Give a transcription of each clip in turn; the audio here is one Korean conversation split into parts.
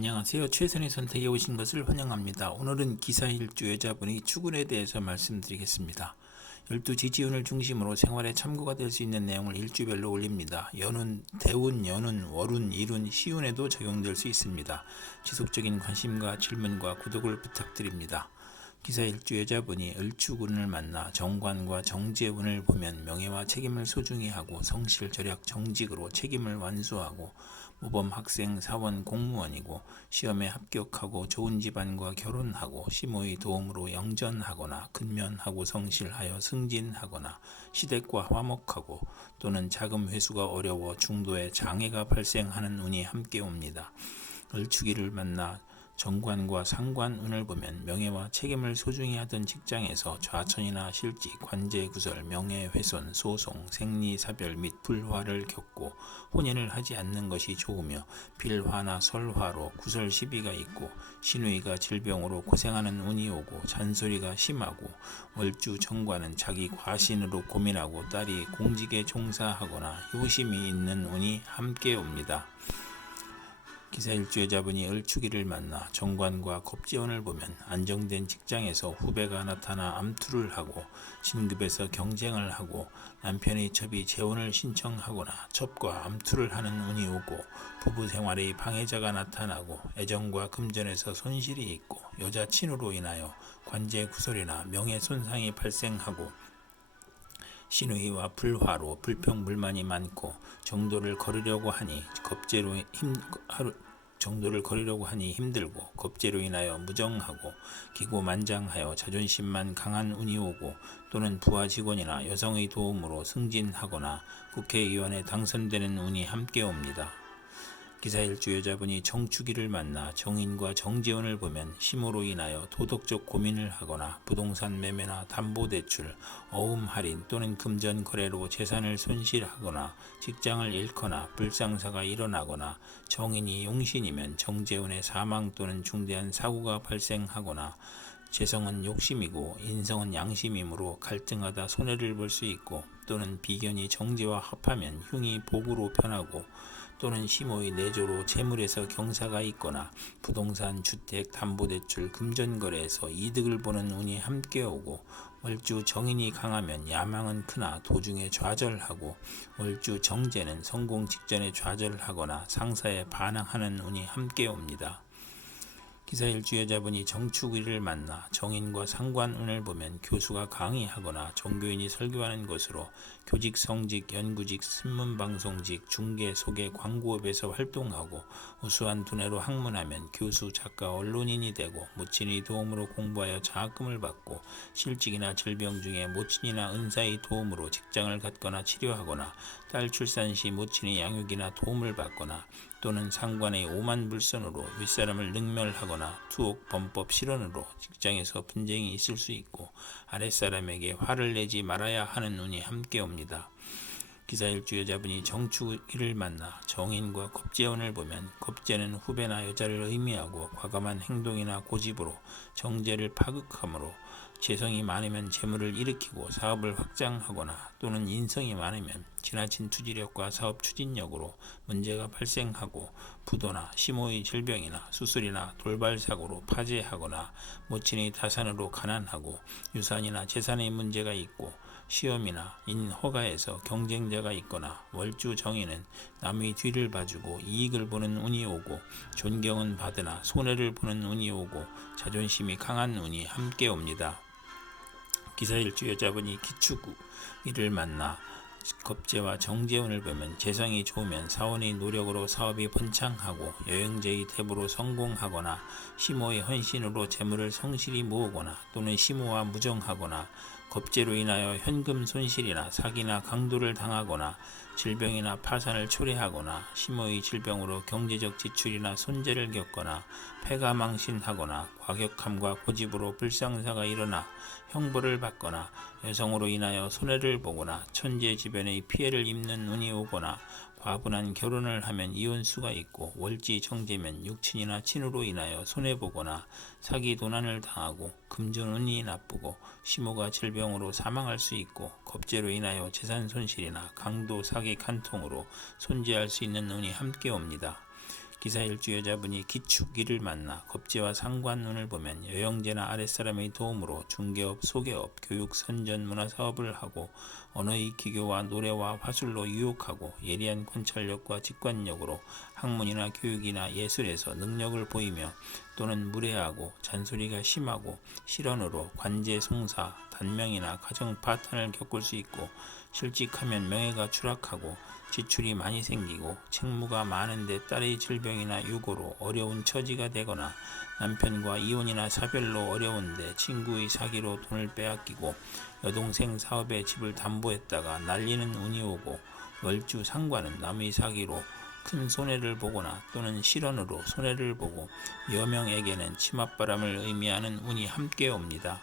안녕하세요. 최선의 선택에 오신 것을 환영합니다. 오늘은 기사일주 여자분이 축운에 대해서 말씀드리겠습니다. 12지지운을 중심으로 생활에 참고가 될 수 있는 내용을 일주별로 올립니다. 연운, 대운, 연운, 월운, 일운, 시운에도 적용될 수 있습니다. 지속적인 관심과 질문과 구독을 부탁드립니다. 기사일주 여자분이 을축운을 만나 정관과 정제운을 보면 명예와 책임을 소중히 하고 성실, 절약, 정직으로 책임을 완수하고 모범 학생, 사원, 공무원이고 시험에 합격하고 좋은 집안과 결혼하고 시모의 도움으로 영전하거나 근면하고 성실하여 승진하거나 시댁과 화목하고 또는 자금 회수가 어려워 중도에 장애가 발생하는 운이 함께 옵니다. 을축일을 만나 정관과 상관운을 보면 명예와 책임을 소중히 하던 직장에서 좌천이나 실직, 관제구설, 명예훼손, 소송, 생리사별 및 불화를 겪고 혼인을 하지 않는 것이 좋으며 빌화나 설화로 구설 시비가 있고 시누이가 질병으로 고생하는 운이 오고 잔소리가 심하고 월주 정관은 자기 과신으로 고민하고 딸이 공직에 종사하거나 효심이 있는 운이 함께 옵니다. 기사일주 여자분이 을축일을 만나 정관과 겁재운을 보면 안정된 직장에서 후배가 나타나 암투를 하고 진급에서 경쟁을 하고 남편의 첩이 재혼을 신청하거나 첩과 암투를 하는 운이 오고 부부 생활의 방해자가 나타나고 애정과 금전에서 손실이 있고 여자친으로 인하여 관제구설이나 명예손상이 발생하고 시누이와 불화로 불평불만이 많고 정도를 거르려고 하니 힘들고 겁재로 인하여 무정하고 기고만장하여 자존심만 강한 운이 오고 또는 부하 직원이나 여성의 도움으로 승진하거나 국회의원에 당선되는 운이 함께 옵니다. 기사일주 여자분이 정축일을 만나 정인과 정재운을 보면 심호로 인하여 도덕적 고민을 하거나 부동산 매매나 담보대출, 어음 할인 또는 금전 거래로 재산을 손실하거나 직장을 잃거나 불상사가 일어나거나 정인이 용신이면 정재운의 사망 또는 중대한 사고가 발생하거나 재성은 욕심이고 인성은 양심이므로 갈등하다 손해를 볼 수 있고 또는 비견이 정제와 합하면 흉이 복으로 변하고 또는 시모의 내조로 재물에서 경사가 있거나 부동산, 주택, 담보대출, 금전거래에서 이득을 보는 운이 함께 오고 월주 정인이 강하면 야망은 크나 도중에 좌절하고 월주 정제는 성공 직전에 좌절하거나 상사에 반항하는 운이 함께 옵니다. 기사일주 여자분이 정축일을 만나 정인과 상관운을 보면 교수가 강의하거나 종교인이 설교하는 것으로 교직, 성직, 연구직, 신문방송직, 중개, 소개, 광고업에서 활동하고 우수한 두뇌로 학문하면 교수, 작가, 언론인이 되고 모친의 도움으로 공부하여 장학금을 받고 실직이나 질병 중에 모친이나 은사의 도움으로 직장을 갖거나 치료하거나 딸 출산 시 모친의 양육이나 도움을 받거나 또는 상관의 오만불선으로 윗사람을 능멸하거나 투옥, 범법, 실언으로 직장에서 분쟁이 있을 수 있고 아랫사람에게 화를 내지 말아야 하는 운이 함께 옵니다. 기사일주 여자분이 정축일을 만나 정인과 겁재운을 보면 겁재는 후배나 여자를 의미하고 과감한 행동이나 고집으로 정제를 파극하므로 재성이 많으면 재물을 일으키고 사업을 확장하거나 또는 인성이 많으면 지나친 투지력과 사업 추진력으로 문제가 발생하고 부도나 시모의 질병이나 수술이나 돌발사고로 파재하거나 모친의 다산으로 가난하고 유산이나 재산의 문제가 있고 시험이나 인허가에서 경쟁자가 있거나 월주 정인은 남의 뒤를 봐주고 이익을 보는 운이 오고 존경은 받으나 손해를 보는 운이 오고 자존심이 강한 운이 함께 옵니다. 기사일주 여자분이 기축일을 만나 겁재와 정재운을 보면 재성이 좋으면 사원의 노력으로 사업이 번창하고 여행제의 탭으로 성공하거나 시모의 헌신으로 재물을 성실히 모으거나 또는 시모와 무정하거나 겁재로 인하여 현금 손실이나 사기나 강도를 당하거나 질병이나 파산을 초래하거나 시모의 질병으로 경제적 지출이나 손재를 겪거나 폐가 망신하거나 과격함과 고집으로 불상사가 일어나 형벌을 받거나 여성으로 인하여 손해를 보거나 천재지변의 피해를 입는 운이 오거나 과분한 결혼을 하면 이혼수가 있고 월지 정제면 육친이나 친으로 인하여 손해보거나 사기 도난을 당하고 금전운이 나쁘고 시모가 질병으로 사망할 수 있고 겁재로 인하여 재산 손실이나 강도 사기 간통으로 손재할 수 있는 운이 함께 옵니다. 기사일주 여자분이 기축일을 만나 겁재와 상관운을 보면 여영제나 아랫사람의 도움으로 중개업, 소개업, 교육, 선전, 문화사업을 하고 언어의 기교와 노래와 화술로 유혹하고 예리한 관찰력과 직관력으로 학문이나 교육이나 예술에서 능력을 보이며 또는 무례하고 잔소리가 심하고 실언으로 관제, 송사, 단명이나 가정 파탄을 겪을 수 있고 실직하면 명예가 추락하고 지출이 많이 생기고 책무가 많은데 딸의 질병이나 유고로 어려운 처지가 되거나 남편과 이혼이나 사별로 어려운데 친구의 사기로 돈을 빼앗기고 여동생 사업에 집을 담보했다가 날리는 운이 오고 월주 상관은 남의 사기로 큰 손해를 보거나 또는 실언으로 손해를 보고 여명에게는 치맛바람을 의미하는 운이 함께 옵니다.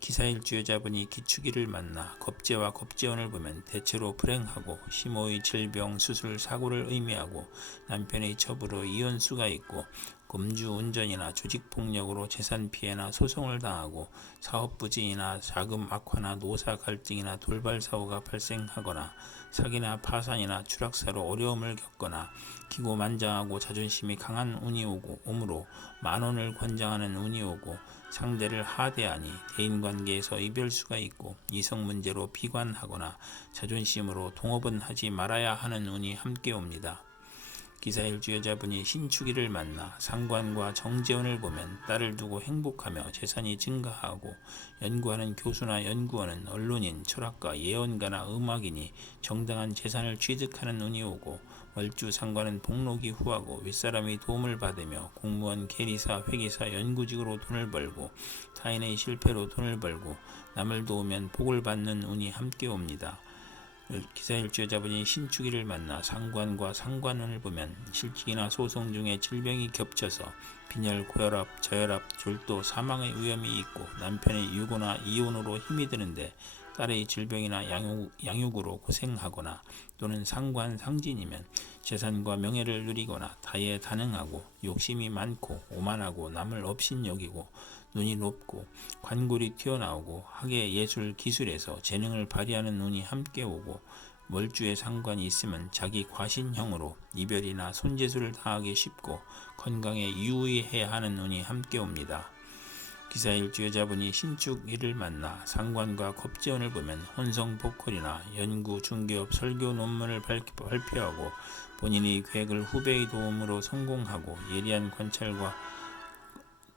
기사일주 여자분이 기축일을 만나 겁재와 겁재운을 보면 대체로 불행하고 심호의 질병, 수술, 사고를 의미하고 남편의 첩으로 이혼수가 있고 금주 운전이나 조직폭력으로 재산 피해나 소송을 당하고 사업부진이나 자금 악화나 노사 갈등이나 돌발 사고가 발생하거나 사기나 파산이나 추락사로 어려움을 겪거나 기고만장하고 자존심이 강한 운이 오므로 만원을 권장하는 운이 오고 상대를 하대하니 대인관계에서 이별수가 있고 이성문제로 비관하거나 자존심으로 동업은 하지 말아야 하는 운이 함께 옵니다. 기사일주 여자분이 신축일을 만나 상관과 정재운을 보면 딸을 두고 행복하며 재산이 증가하고 연구하는 교수나 연구원은 언론인, 철학가, 예언가나 음악인이 정당한 재산을 취득하는 운이 오고 월주 상관은 복록이 후하고 윗사람의 도움을 받으며 공무원, 계리사, 회계사, 연구직으로 돈을 벌고 타인의 실패로 돈을 벌고 남을 도우면 복을 받는 운이 함께 옵니다. 기사일주 여자분이 신축일을 만나 상관과 상관운을 보면 실직이나 소송 중에 질병이 겹쳐서 빈혈, 고혈압, 저혈압, 졸도, 사망의 위험이 있고 남편의 유고나 이혼으로 힘이 드는데 딸의 질병이나 양육으로 고생하거나 또는 상관, 상진이면 재산과 명예를 누리거나 다예다능하고 욕심이 많고 오만하고 남을 업신여기고 눈이 높고 관골이 튀어나오고 학예, 예술, 기술에서 재능을 발휘하는 눈이 함께 오고 월주에 상관이 있으면 자기 과신형으로 이별이나 손재수를 당하기 쉽고 건강에 유의해야 하는 눈이 함께 옵니다. 기사일주 여자분이 신축일을 만나 상관과 겁재운을 보면 혼성보컬이나 연구, 중개업, 설교 논문을 발표하고 본인의 계획을 후배의 도움으로 성공하고 예리한 관찰과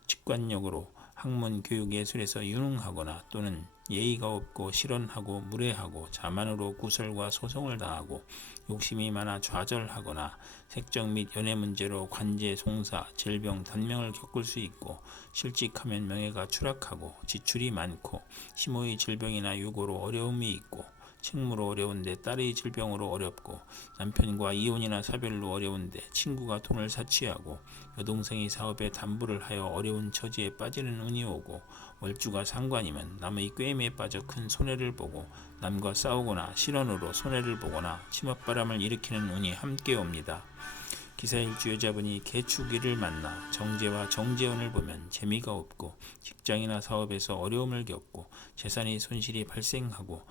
직관력으로 학문, 교육, 예술에서 유능하거나 또는 예의가 없고 실언하고 무례하고 자만으로 구설과 소송을 당하고 욕심이 많아 좌절하거나 색적 및 연애 문제로 관제, 송사, 질병, 단명을 겪을 수 있고 실직하면 명예가 추락하고 지출이 많고 심호의 질병이나 유고로 어려움이 있고 책무로 어려운데 딸의 질병으로 어렵고 남편과 이혼이나 사별로 어려운데 친구가 돈을 사치하고 여동생이 사업에 담보를 하여 어려운 처지에 빠지는 운이 오고 월주가 상관이면 남의 꾀임에 빠져 큰 손해를 보고 남과 싸우거나 실언으로 손해를 보거나 치맛바람을 일으키는 운이 함께 옵니다. 기사일주 여자분이 개축일을 만나 정제와 정재운을 보면 재미가 없고 직장이나 사업에서 어려움을 겪고 재산의 손실이 발생하고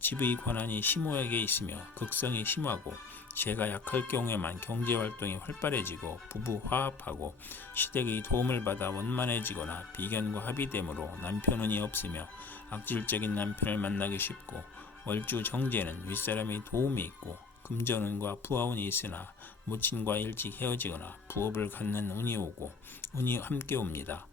집의 권한이 시모에게 있으며 극성이 심하고 재가 약할 경우에만 경제활동이 활발해지고 부부 화합하고 시댁의 도움을 받아 원만해지거나 비견과 합의됨으로 남편운이 없으며 악질적인 남편을 만나기 쉽고 월주 정제는 윗사람의 도움이 있고 금전운과 부하운이 있으나 모친과 일찍 헤어지거나 부업을 갖는 운이 오고 운이 함께 옵니다.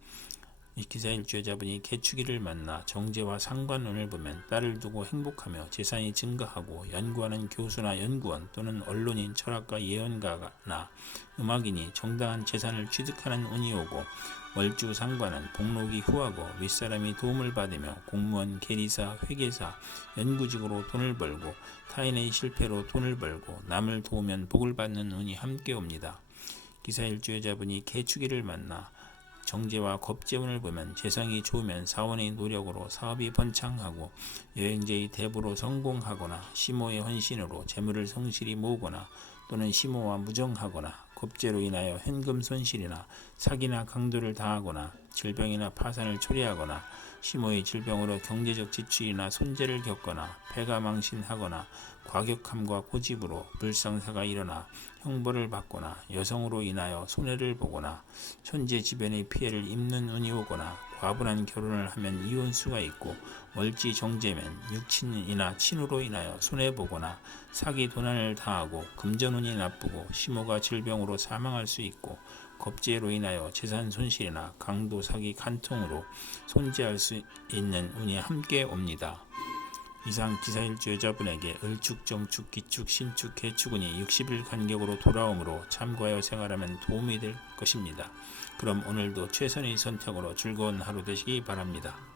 이 기사일주 여자분이 개축일을 만나 정제와 상관운을 보면 딸을 두고 행복하며 재산이 증가하고 연구하는 교수나 연구원 또는 언론인, 철학가, 예언가나 음악인이 정당한 재산을 취득하는 운이 오고 월주 상관은 복록이 후하고 윗사람이 도움을 받으며 공무원, 계리사, 회계사, 연구직으로 돈을 벌고 타인의 실패로 돈을 벌고 남을 도우면 복을 받는 운이 함께 옵니다. 기사일주 여자분이 개축일을 만나 정제와 겁재운을 보면 재성이 좋으면 사원의 노력으로 사업이 번창하고 여행제의 대부로 성공하거나 시모의 헌신으로 재물을 성실히 모으거나 또는 시모와 무정하거나 겁재로 인하여 현금 손실이나 사기나 강도를 당하거나 질병이나 파산을 초래하거나 시모의 질병으로 경제적 지출이나 손재를 겪거나 폐가 망신하거나 과격함과 고집으로 불상사가 일어나 형벌을 받거나 여성으로 인하여 손해를 보거나 천재지변의 피해를 입는 운이 오거나 과분한 결혼을 하면 이혼수가 있고 멀찌 정제면 육친이나 친으로 인하여 손해보거나 사기 도난을 당하고 금전운이 나쁘고 시모가 질병으로 사망할 수 있고 겁재로 인하여 재산 손실이나 강도 사기 간통으로 손재할 수 있는 운이 함께 옵니다. 이상 기사일주 여자분에게 을축, 정축, 기축, 신축, 해축운이 60일 간격으로 돌아오므로 참고하여 생활하면 도움이 될 것입니다. 그럼 오늘도 최선의 선택으로 즐거운 하루 되시기 바랍니다.